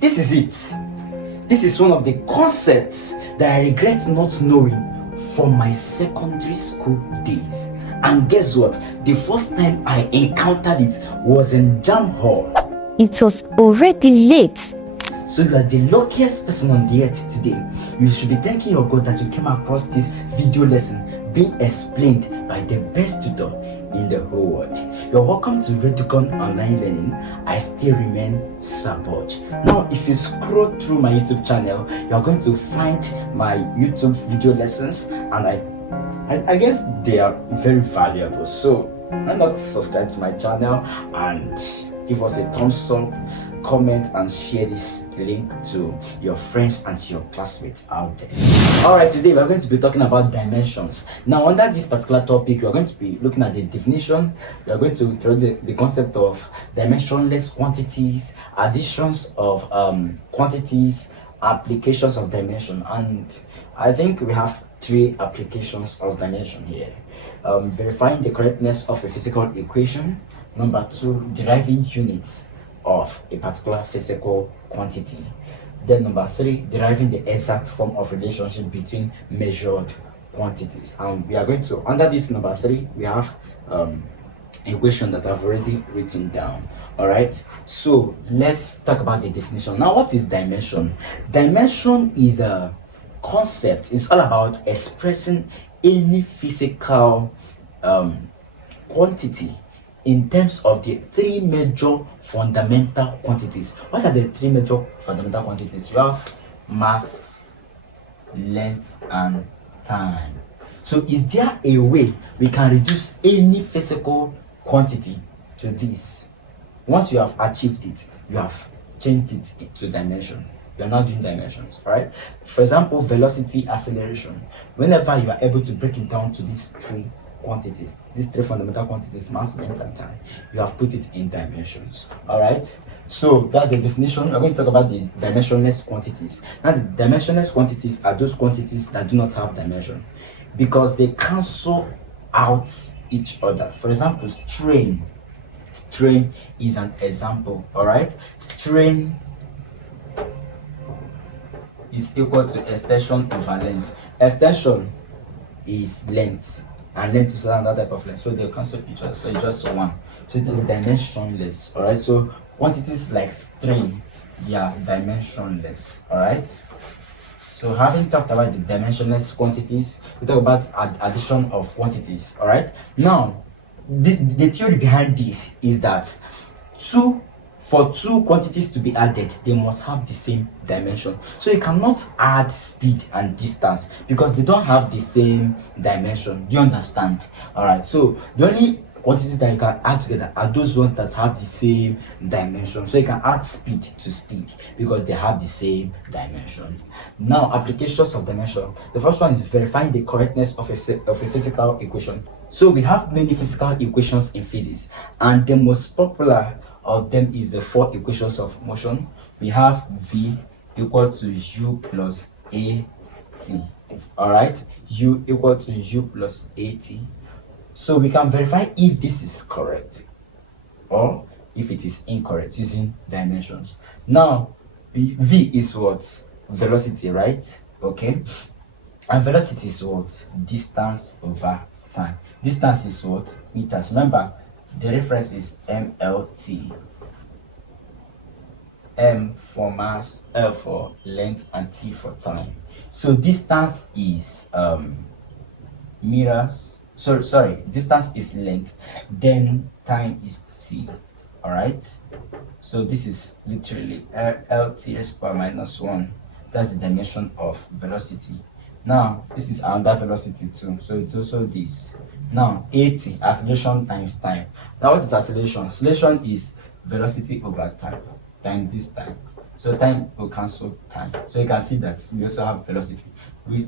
This is it. This is one of the concepts that I regret not knowing from my secondary school days. And guess what? The first time I encountered it was in JAMB hall. It was already late. So you are the luckiest person on the earth today. You should be thanking your God that you came across this video lesson being explained by the best tutor in the whole world. You're welcome to Redcon Online Learning. I still remain support. Now, if you scroll through my YouTube channel, you're going to find my YouTube video lessons, and I guess they are very valuable. So why not subscribe to my channel and give us a thumbs up, comment and share this link to your friends and to your classmates out there. Alright, today we are going to be talking about dimensions. Now, under this particular topic, we are going to be looking at the definition. We are going to throw the concept of dimensionless quantities, additions of quantities, applications of dimension, and I think we have three applications of dimension here. Verifying the correctness of a physical equation. Number two, deriving units of a particular physical quantity. Then number three, deriving the exact form of relationship between measured quantities. And we are going to, under this number three, we have equation that I've already written down. All right, so let's talk about the definition. Now, what is dimension? Dimension is a concept. It's all about expressing any physical quantity in terms of the three major fundamental quantities. What are the three major fundamental quantities? You have mass, length, and time. So is there a way we can reduce any physical quantity to this? Once you have achieved it, you have changed it to dimension. You are now doing dimensions, right? For example, velocity, acceleration. Whenever you are able to break it down to these three quantities, these three fundamental quantities, mass, length, and time, you have put it in dimensions. All right, so that's the definition. We're going to talk about the dimensionless quantities. Now, the dimensionless quantities are those quantities that do not have dimension because they cancel out each other. For example, strain is an example. All right, strain is equal to extension over length. Extension is length and length is another type of length, so they'll cancel each other, so it's just one. So it is dimensionless. All right, so quantities like strain, they are dimensionless. All right, so having talked about the dimensionless quantities, we talk about addition of quantities. All right, now the theory behind this is that for two quantities to be added, they must have the same dimension. So you cannot add speed and distance because they don't have the same dimension. Do you understand? All right, so the only quantities that you can add together are those ones that have the same dimension. So you can add speed to speed because they have the same dimension. Now, applications of dimension. The first one is verifying the correctness of a physical equation. So we have many physical equations in physics, and the most popular of them is the four equations of motion. We have V equal to U plus AT. All right, U equal to U plus AT. So we can verify if this is correct or if it is incorrect using dimensions. Now, V is what? Velocity, right? Okay, and velocity is what? Distance over time. Distance is what? Meters. Remember, the reference is MLT. M for mass, L for length, and T for time. So distance is meters. Sorry, distance is length, then time is T. All right. So this is literally LT raised to power minus 1. That's the dimension of velocity. Now this is another velocity too. So it's also this. Now, AT, acceleration times time. Now, what is acceleration? Acceleration is velocity over time, times this time. So time will cancel time. So you can see that we also have velocity,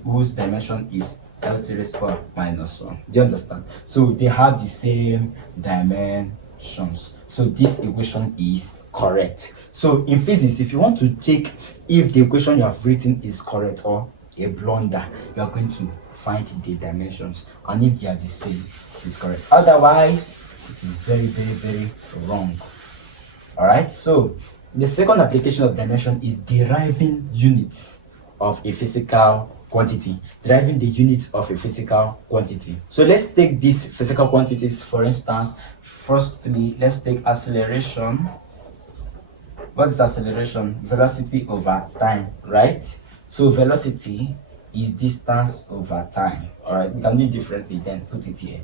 whose dimension is LT raised to power minus 1. Do you understand? So they have the same dimensions. So this equation is correct. So in physics, if you want to check if the equation you have written is correct or a blunder, you are going to find the dimensions, and if they are the same, it's correct. Otherwise, it is very, very, very wrong. All right, so The second application of dimension is deriving units of a physical quantity. Deriving the unit of a physical quantity. So let's take these physical quantities. For instance, firstly, let's take acceleration. What is acceleration? Velocity over time, right? So velocity is distance over time. All right, we can do it differently, then put it here.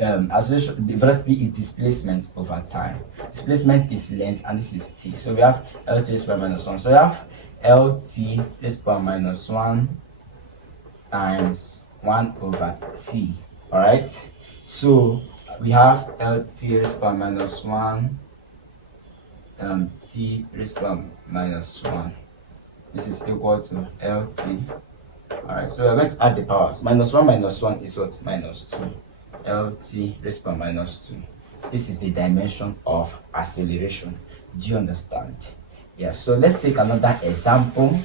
Acceleration, the velocity is displacement over time. Displacement is length, and this is t. So we have lt raised to power minus 1. So we have lt raised to power minus 1 times 1 over t. All right. So we have lt raised to power minus 1 t raised to power minus 1. This is equal to lt. All right. So we are going to add the powers. Minus 1 is what? Minus 2. lt raised to power minus 2. This is the dimension of acceleration. Do you understand? Yeah, so let's take another example.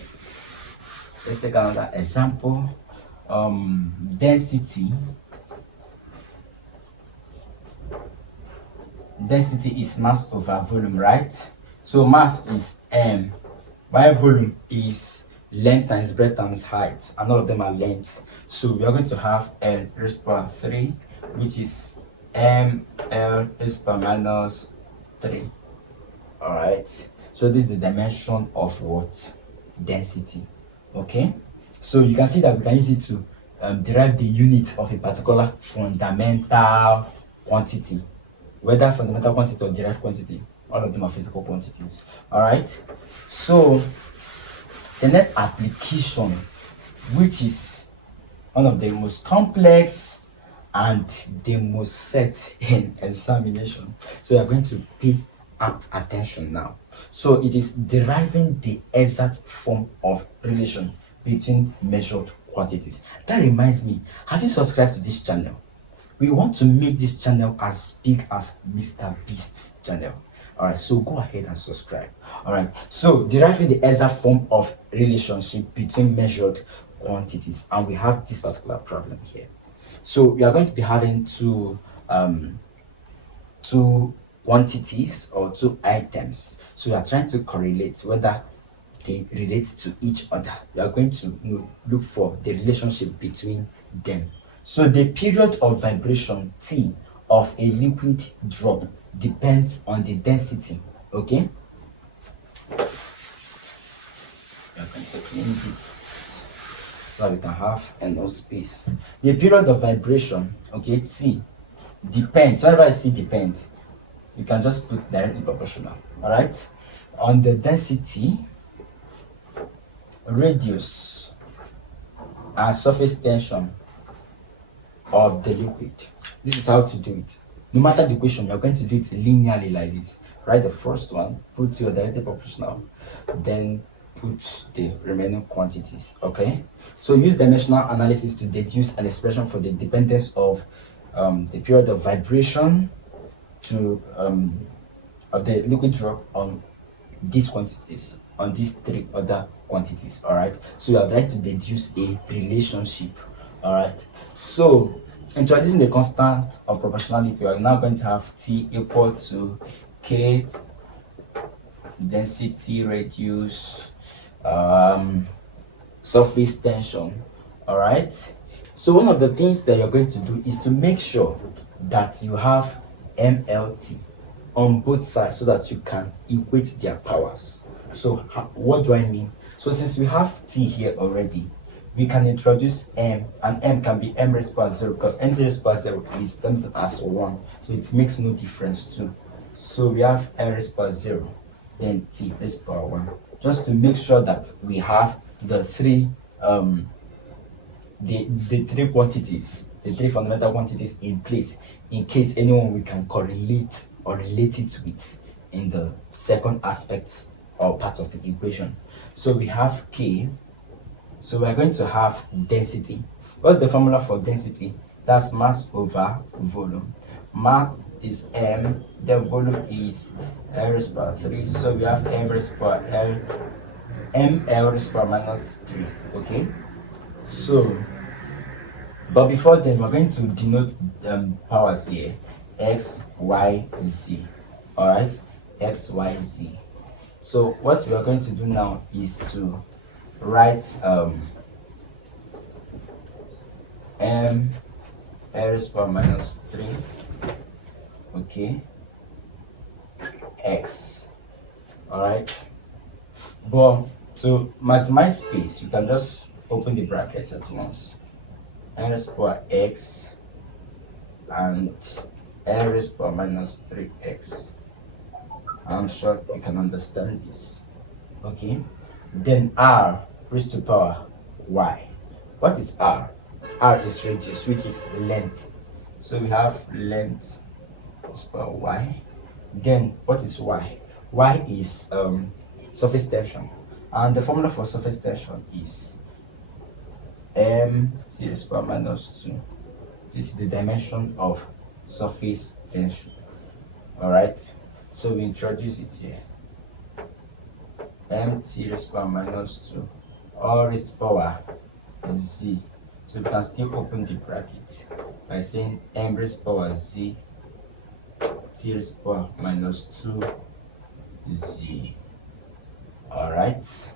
Density is mass over volume, right? So mass is m, while volume is length times breadth times height, and all of them are length. So we are going to have L raised to power 3, which is ml raised to power minus 3. All right. So this is the dimension of what? Density. Okay. So you can see that we can use it to derive the unit of a particular fundamental quantity, whether fundamental quantity or derived quantity. All of them are physical quantities. All right. So the next application, which is one of the most complex and the most set in examination. So you are going to pay apt attention now. So it is deriving the exact form of relation between measured quantities. That reminds me, have you subscribed to this channel? We want to make this channel as big as Mr. Beast's channel. All right, so go ahead and subscribe. All right, so deriving the exact form of relationship between measured quantities, and we have this particular problem here. So we are going to be having two quantities or two items. So we are trying to correlate whether they relate to each other. We are going to look for the relationship between them. So the period of vibration T of a liquid drop depends on the density. Okay, we are going to clean this so we can have enough space. The period of vibration, okay, T depends. Whenever I see depends, you can just put directly proportional. All right, on the density, radius, and surface tension of the liquid. This is how to do it. No matter the question, you're going to do it linearly like this. Write the first one, put your directly proportional, then put the remaining quantities. Okay, so use dimensional analysis to deduce an expression for the dependence of the period of vibration to of the liquid drop on these quantities, on these three other quantities. All right, so you are trying to deduce a relationship. All right, so introducing the constant of proportionality, we are now going to have T equal to K density reduce surface tension. All right, so one of the things that you're going to do is to make sure that you have MLT on both sides so that you can equate their powers. So what do I mean? So since we have T here already, we can introduce M, and M can be M raised to power 0 because M raised to power 0 is something as 1, so it makes no difference too. So we have M raised to power 0, then T raised to power 1, just to make sure that we have the three the three quantities, the three fundamental quantities in place, in case anyone we can correlate or relate it with in the second aspect or part of the equation. So we have K. So we're going to have density. What's the formula for density? That's mass over volume. Mass is M, the volume is L raised to power 3. So we have M raised to power L, ML raised to power minus 3. Okay? So, but before then, we're going to denote powers here. X, Y, Z. Alright? X, Y, Z. So what we are going to do now is to write m raised power minus 3, okay, x. All right, but to maximize space, you can just open the bracket at once. N raised power x and n raised power minus 3x. I'm sure you can understand this. Okay, then r raised to power y. What is r? R is radius, which is length. So we have length raised to power y. Then what is y? Y is surface tension, and the formula for surface tension is m(t) raised to power minus 2. This is the dimension of surface tension. All right, so we introduce it here. M(t) raised to power minus 2 all raised to power z. So we can still open the bracket by saying m raised to power z t raised to power minus 2 z. All right, so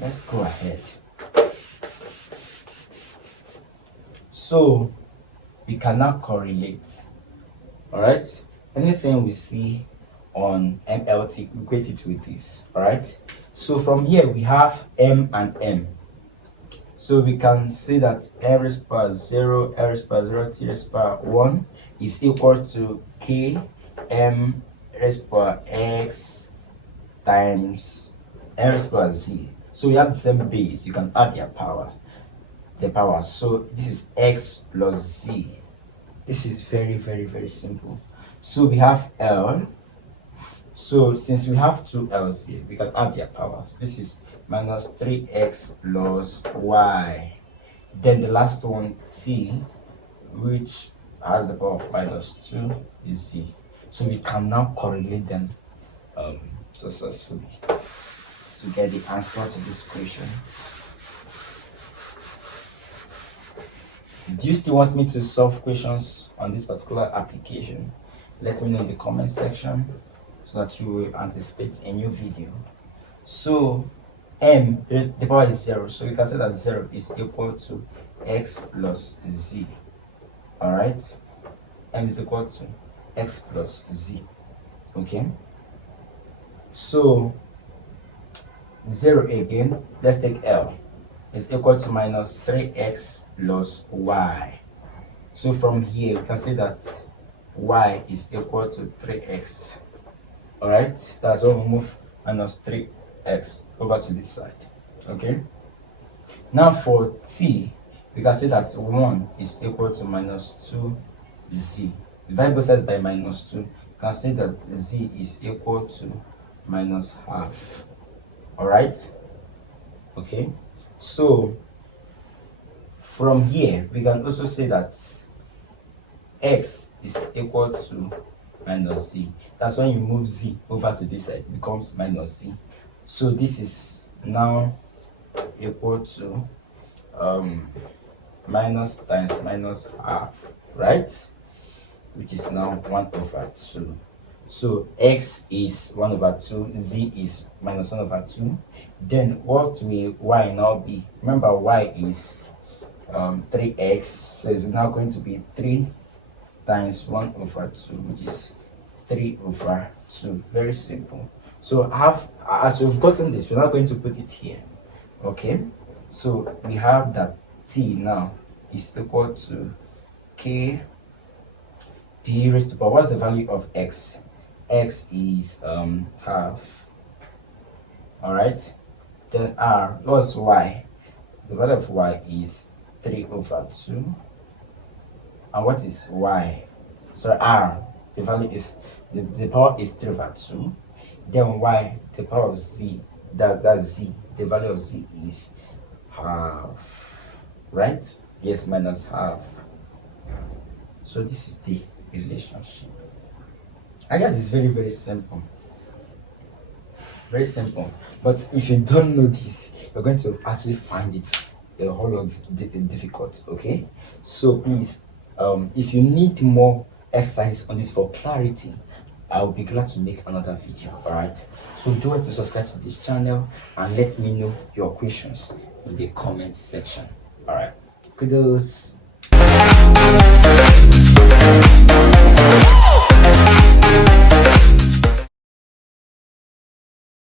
let's go ahead. So we can now correlate. All right, anything we see on MLT, equate it with this. All right, so from here we have m and m. So we can say that m raised to power 0, m raised to power 0, t raised to power 1 is equal to k m raised to power x times m raised to power z. So we have the same base. You can add the power. So this is x plus z. This is very, very, very simple. So we have L. So since we have two L's here, we can add their powers. This is minus 3x plus y. Then the last one, t, which has the power of minus 2, is z. So we can now correlate them successfully to get the answer to this question. Do you still want me to solve questions on this particular application? Let me know in the comment section so that you will anticipate a new video. So m, the power is 0, so we can say that 0 is equal to x plus z. All right, m is equal to x plus z. Okay, so 0 again, let's take L, is equal to minus 3x plus y. So from here we can say that y is equal to 3x. All right, that's why we move minus 3x over to this side. Okay, now for t, we can say that 1 is equal to minus 2z. Divide both sides by minus 2, you can say that z is equal to minus half. All right, okay, so from here we can also say that x is equal to minus z. That's when you move z over to this side, it becomes minus z. So this is now equal to minus times minus half, right? Which is now 1 over 2. So x is 1 over 2, z is minus 1 over 2. Then what will y now be? Remember, y is 3x, so it's now going to be 3 times 1 over 2, which is 3 over 2. Very simple. So as we've gotten this, we're not going to put it here. Okay, so we have that t now is equal to k p raised to power. What's the value of x? X is half. All right, then r, what's y? The value of y is 3 over 2. And what is y? So r, the value is the power is 3 over 2. Then y, the power of z, that's z, the value of z is half, right? Yes, minus half. So this is the relationship. I guess it's very, very simple. Very simple. But if you don't know this, you're going to actually find it a whole lot difficult. Okay, so please, if you need more exercise on this for clarity, I'll be glad to make another video. All right, so do want to subscribe to this channel and let me know your questions in the comment section. All right, kudos.